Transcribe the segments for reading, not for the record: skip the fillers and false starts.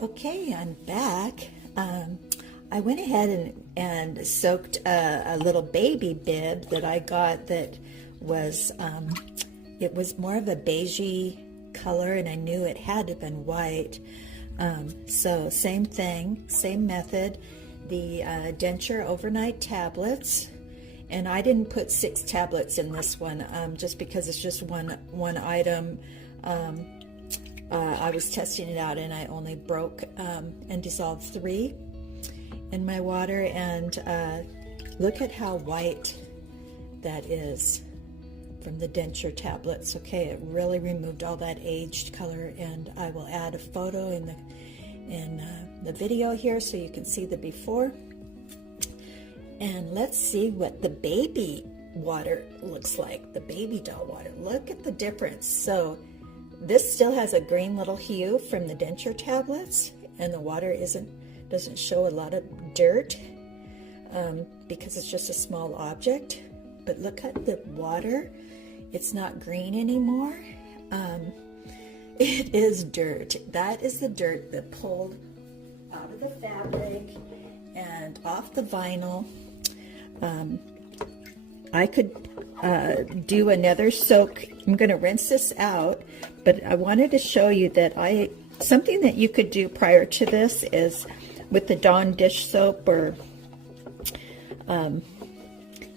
Okay, I'm back. I went ahead and soaked a little baby bib that I got that was, it was more of a beigey color, and I knew it had to have been white. So same thing, same method, the Denture overnight tablets. And I didn't put 6 tablets in this one, just because it's just one item. I was testing it out and I only broke and dissolved 3 in my water, and look at how white that is from the Denture tablets. Okay, it really removed all that aged color, and I will add a photo in the video here so you can see the before. And let's see what the baby water looks like, the baby doll water. Look at the difference. So this still has a green little hue from the Denture tablets, and the water doesn't show a lot of dirt because it's just a small object. But look at the water. It's not green anymore. It is dirt. That is the dirt that pulled out of the fabric and off the vinyl. I could do another soak. I'm going to rinse this out, but I wanted to show you that something that you could do prior to this is with the Dawn dish soap, or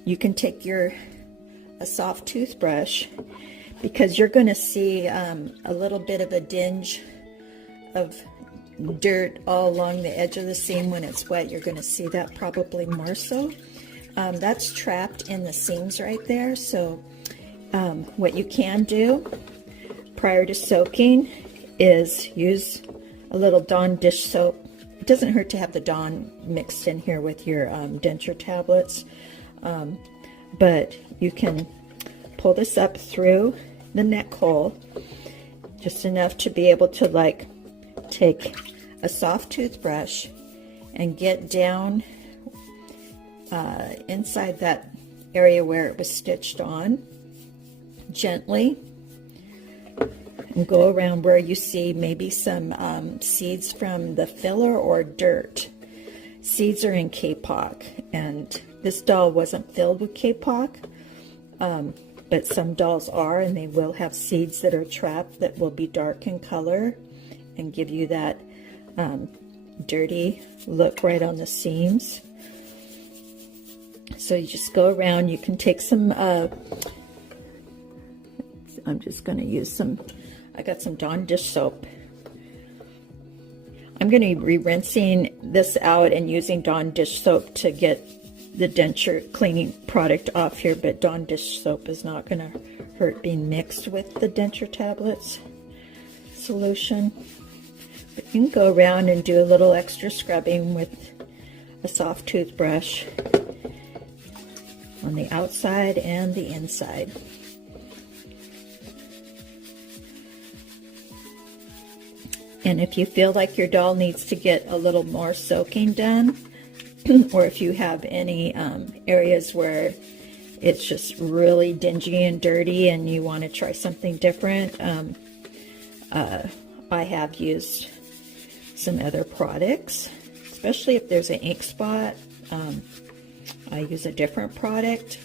you can take a soft toothbrush, because you're going to see a little bit of a dinge of dirt all along the edge of the seam when it's wet. You're going to see that probably more so. That's trapped in the seams right there. So what you can do prior to soaking is use a little Dawn dish soap. It doesn't hurt to have the Dawn mixed in here with your Denture tablets, but you can pull this up through the neck hole just enough to be able to take a soft toothbrush and get down inside that area where it was stitched on gently, and go around where you see maybe some seeds from the filler or dirt. Seeds are in kapok, and this doll wasn't filled with kapok, but some dolls are, and they will have seeds that are trapped that will be dark in color and give you that dirty look right on the seams. So you just go around. You can take some, I'm just going to use some, I got some Dawn dish soap. I'm going to be re-rinsing this out and using Dawn dish soap to get the denture cleaning product off here, but Dawn dish soap is not going to hurt being mixed with the Denture tablets solution. But you can go around and do a little extra scrubbing with a soft toothbrush on the outside and the inside. And if you feel like your doll needs to get a little more soaking done, or if you have any areas where it's just really dingy and dirty and you want to try something different, I have used some other products, especially if there's an ink spot. I use a different product,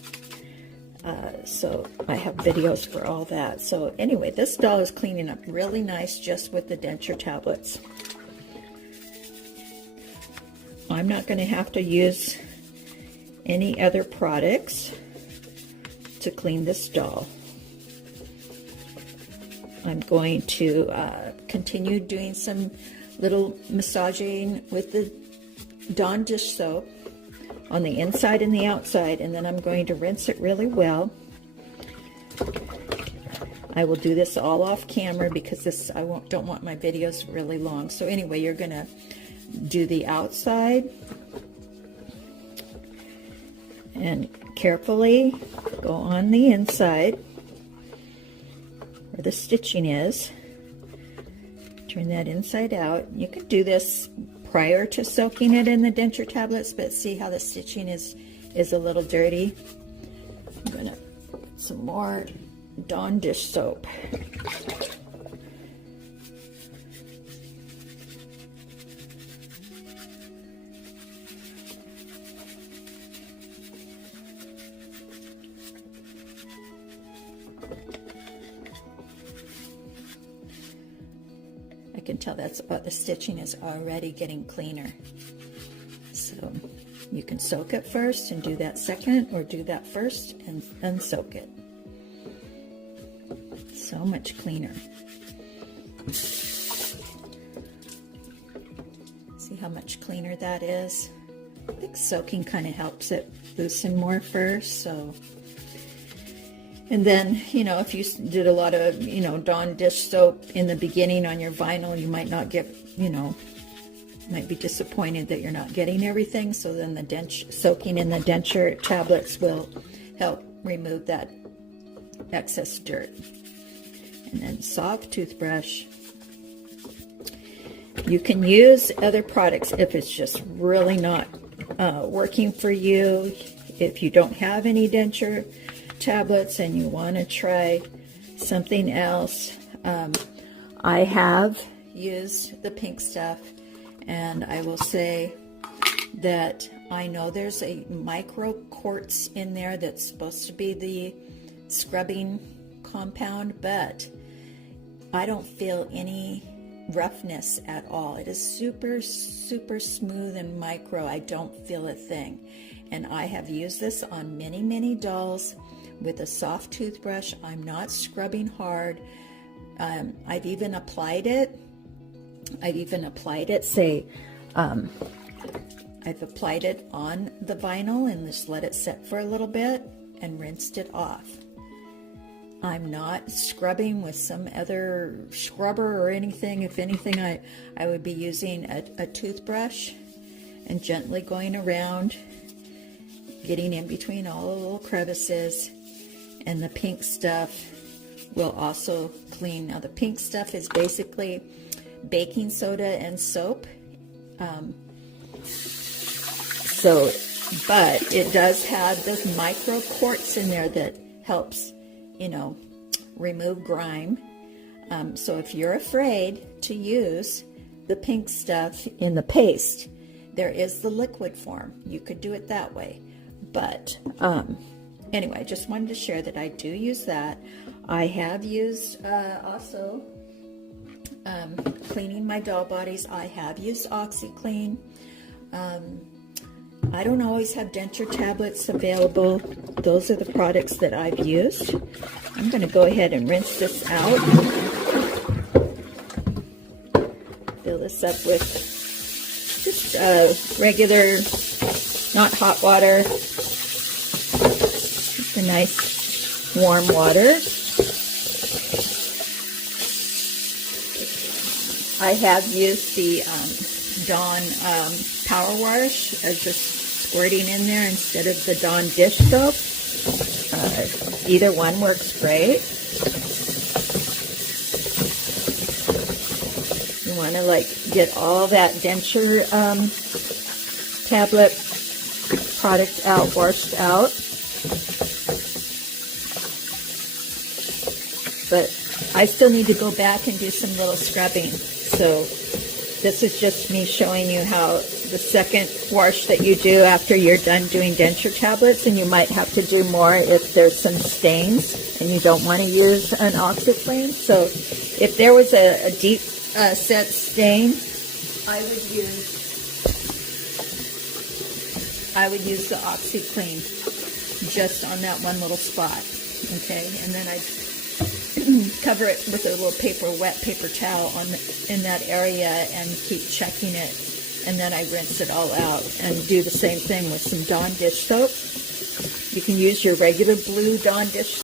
so I have videos for all that. So anyway, this doll is cleaning up really nice just with the Denture tablets. I'm not going to have to use any other products to clean this doll. I'm going to continue doing some little massaging with the Dawn dish soap on the inside and the outside, and then I'm going to rinse it really well. I will do this all off camera because don't want my videos really long. So anyway, you're going to do the outside and carefully go on the inside where the stitching is. Turn that inside out. You can do this prior to soaking it in the Denture tablets, but see how the stitching is a little dirty. I'm going to put some more Dawn dish soap. can tell that's the stitching is already getting cleaner. So you can soak it first and do that second, or do that first and unsoak it. So much cleaner. See how much cleaner that is? I think soaking kind of helps it loosen more first. So, and then, you know, if you did a lot of, you know, Dawn dish soap in the beginning on your vinyl, you might not get, you know, might be disappointed that you're not getting everything. So then the soaking in the denture tablets will help remove that excess dirt. And then soft toothbrush. You can use other products if it's just really not working for you. If you don't have any denture tablets and you want to try something else, I have used the pink stuff, and I will say that I know there's a micro quartz in there that's supposed to be the scrubbing compound, but I don't feel any roughness at all. It is super smooth and micro. I don't feel a thing. And I have used this on many dolls with a soft toothbrush. I'm not scrubbing hard. I've even applied it. I've applied it on the vinyl and just let it set for a little bit and rinsed it off. I'm not scrubbing with some other scrubber or anything. If anything, I would be using a toothbrush and gently going around, getting in between all the little crevices. And the pink stuff will also clean. Now the pink stuff is basically baking soda and soap. But it does have those micro quartz in there that helps, you know, remove grime. So if you're afraid to use the pink stuff in the paste, there is the liquid form. You could do it that way. But anyway, I just wanted to share that I do use that. I have used also cleaning my doll bodies. I have used OxyClean. I don't always have denture tablets available. Those are the products that I've used. I'm going to go ahead and rinse this out. Fill this up with just regular, not hot water, just a nice warm water. I have used the Dawn Power Wash, just squirting in there instead of the Dawn dish soap. Either one works great. You want to like get all that denture tablet product out, washed out. But I still need to go back and do some little scrubbing. So this is just me showing you how the second wash that you do after you're done doing denture tablets, and you might have to do more if there's some stains and you don't want to use an OxyClean. So if there was a deep set stain, I would use the OxyClean just on that one little spot, okay? And then I'd cover it with a little wet paper towel in that area and keep checking it. And then I rinse it all out and do the same thing with some Dawn dish soap. You can use your regular blue Dawn dish